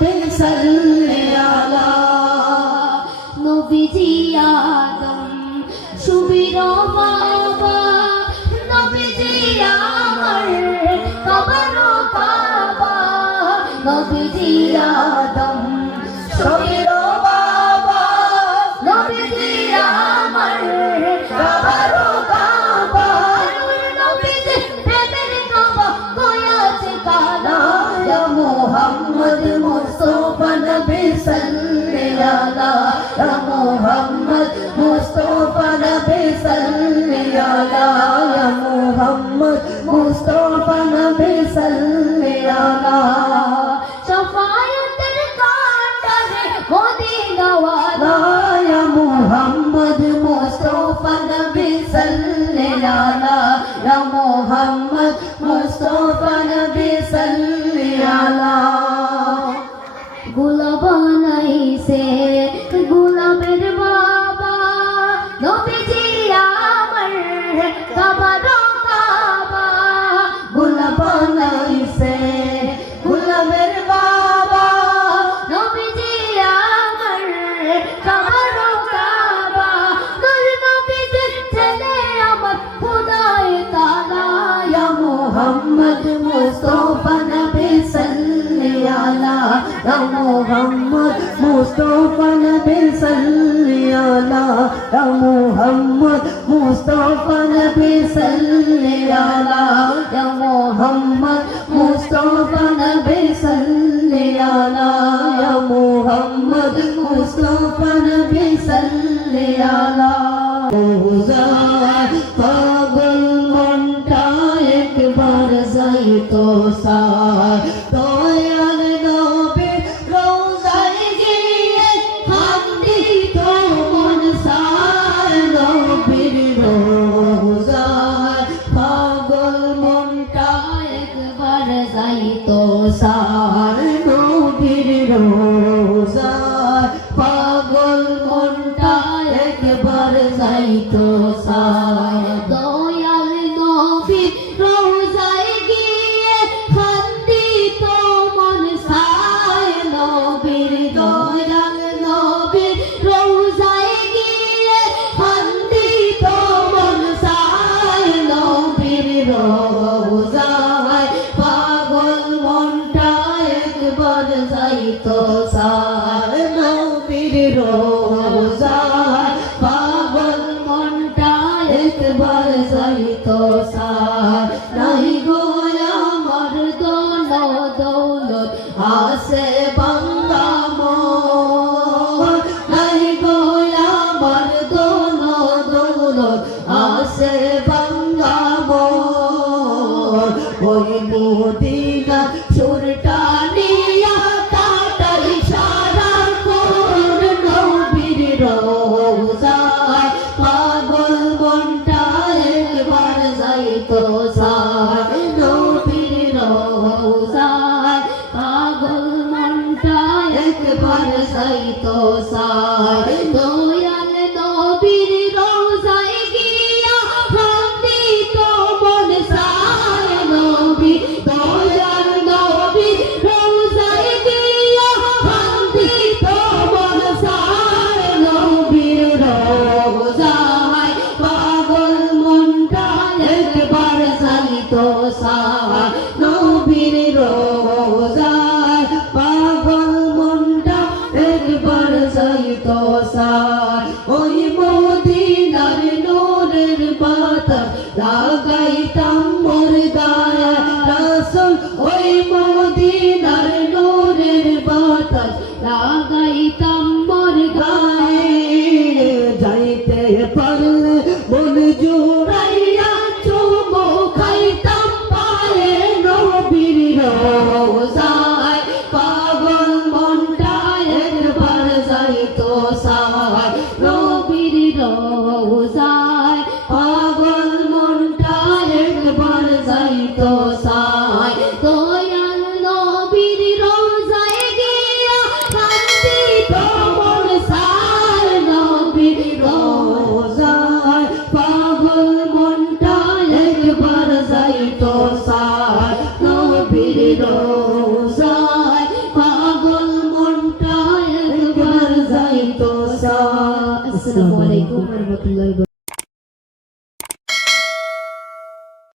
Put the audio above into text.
সাল্লি আলা নবীজি আদম সুবীর বাবা নবীজি আমার কবর কাবা নবীজি আদম সুবীর বাবা নবীজি আমার কবর কাবা নবীজি প্রেমের কাবা কয়াছে কালা ইয়া মুহাম্মদ মুস্তাফা নবী সাল্লি আলা ইয়া মুহাম্মদ মুস্তাফা নবী সাল্লি আলা ইয়া মুহাম্মদ মুস্তাফা নবী সাল্লি আলা শাফায়াতের কাঁটারে মদিনা ওয়ালা ইয়া মুহাম্মদ মুস্তাফা নবী সাল্লি আলা ইয়া মুহাম্মদ মুস্তাফা নবী সাল্লি আলা গোলাপ বানাইছে গোলাপের বাবা নবীজি আমার কবর কাবা গোলাপ বানাইছে গোলাপের বাবা নবীজি আমার কবর কাবা নবীজি ছেলে আমার খোদায়ে তাআলা ইয়া মুহাম্মদ মুস্তাফা নবী সাল্লি আলা ইয়া মুহাম্মদ মুস্তাফা নবী সাল্লি আলা ইয়া মুহাম্মদ মুস্তাফা নবী সাল্লি আলা ইয়া মুহাম্মদ মুস্তাফা নবী সাল্লি আলা ইয়া মুহাম্মদ মুস্তাফা নবী সাল্লি আলা পাগল মনটা একবার যাইতো সার দয়াল নবী রোজায় গিয়ে হামদি তো মন সার নবীর রোজায় পাগল মনটা একবার যাইতো সার নবীর রোজায় পাগল মনটা একবার যাইতো সার দয়াল নবী রোজায় গিয়ে হামদি তো মন সার নবীর দয়াল নবীর রোজায় গিয়ে হামদি তো মন সার নবীর রোজায় পাগল মনটা একবার যাইতো সার নবীর রোজায় পাগল মনটা একবার যাইতো সার নাই গো আমার দৌল দৌলত আসে বাংলা মোর নাই গো আমার দৌল দৌলত আসে বাংলা মোর ওই মদিনা সুরটা নিয়া তাড়াতাড়ি সারা কোন নবীর রোজায় পাগল মনটা একবার যাইতো সার নবীর রোজায় পাগল মনটা একবার যাইতো সার দয়াল নবীর রোজায় গিয়া হামদি তো মন সার নবী দয়াল নবীর রোজায় গিয়া হামদি তো মন সার নবীর রোজায় পাগল মনটা একবার যাইতো সার নবীর রোজায় পাগল মনটা একবার যাইতো সার ওই মদিনার নূরের পাতা লাগাইতাম মোর গায়ে রাসূল ওই মদিনার নূরের পাতা লাগাইতাম মোর গায়ে যাইতে পারলে মন জুড়াইয়া চুমো খাইতাম পায়ে নবীর রোজায় পাগল মনটা একবার যাইতো সার নবীর রোজায় পাগল মনটা একবার যাইতো সার দয়াল নবীর রোজায় গিয়া হামদি আসসালামু আলাইকুম ওয়া রাহমাতুল্লাহি ওয়া বারাকাতুহু।